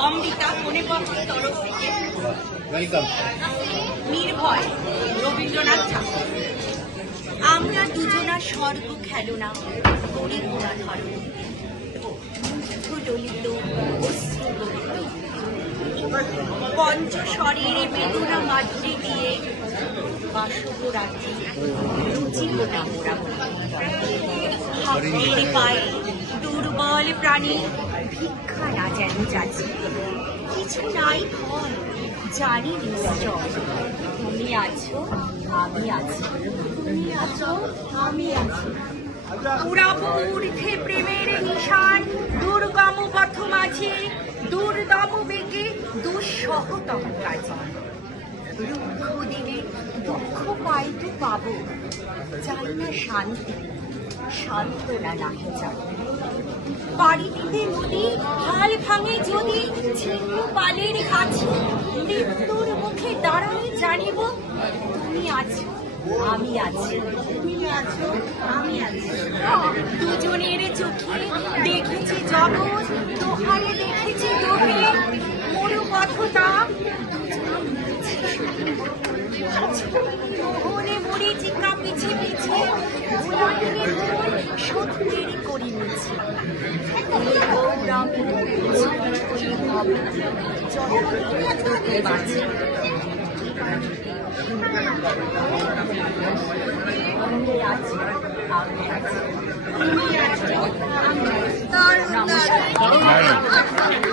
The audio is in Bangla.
অমৃতা মনেপক্ষের তরফ থেকে নির্ভয় রবীন্দ্রনাথ ঠাকুর। আমরা দুজনা স্বর্গ খেলনা গড়ে গোড়া ধরো ললিত পঞ্চশরীর বেদনা মাধুরী দিয়ে বাসব রাত্রি রুচি গোটা মোড়া হাতের পায়ে দুর্বল প্রাণী ভিক্ষা না যেন যাচ্ছে কিছু নাই ভয় জানি নিশ্চয় তুমি আছো আমি আছি তুমি আছো আমি আছি পুরাবো ঊর্ধ্বে প্রেমের নিশান দুর্গম পথ মাঝে দুর্দম বেগে দুঃসহতম কাজে দুঃখ দিলে দুঃখ পাইতে পাবো চাই না শান্তি সান্ত্বনা নাহি যাবো বাড়িতে নদী হাল ভাঙে যদি ছিন্ন পালের কাছে মৃত্যুর মুখে দাঁড়াই জানিব তুমি আছো আমি আছি তুমি আছো আমি আছি দুজনের চোখে দেখেছি জগৎ দোহারে দেখেছি দোহে মরু কথতা মোহনে মরিচিকা পিছে পিছে সত্যেরই করি মিছে গৌরামী বাঁচে নমস্কার।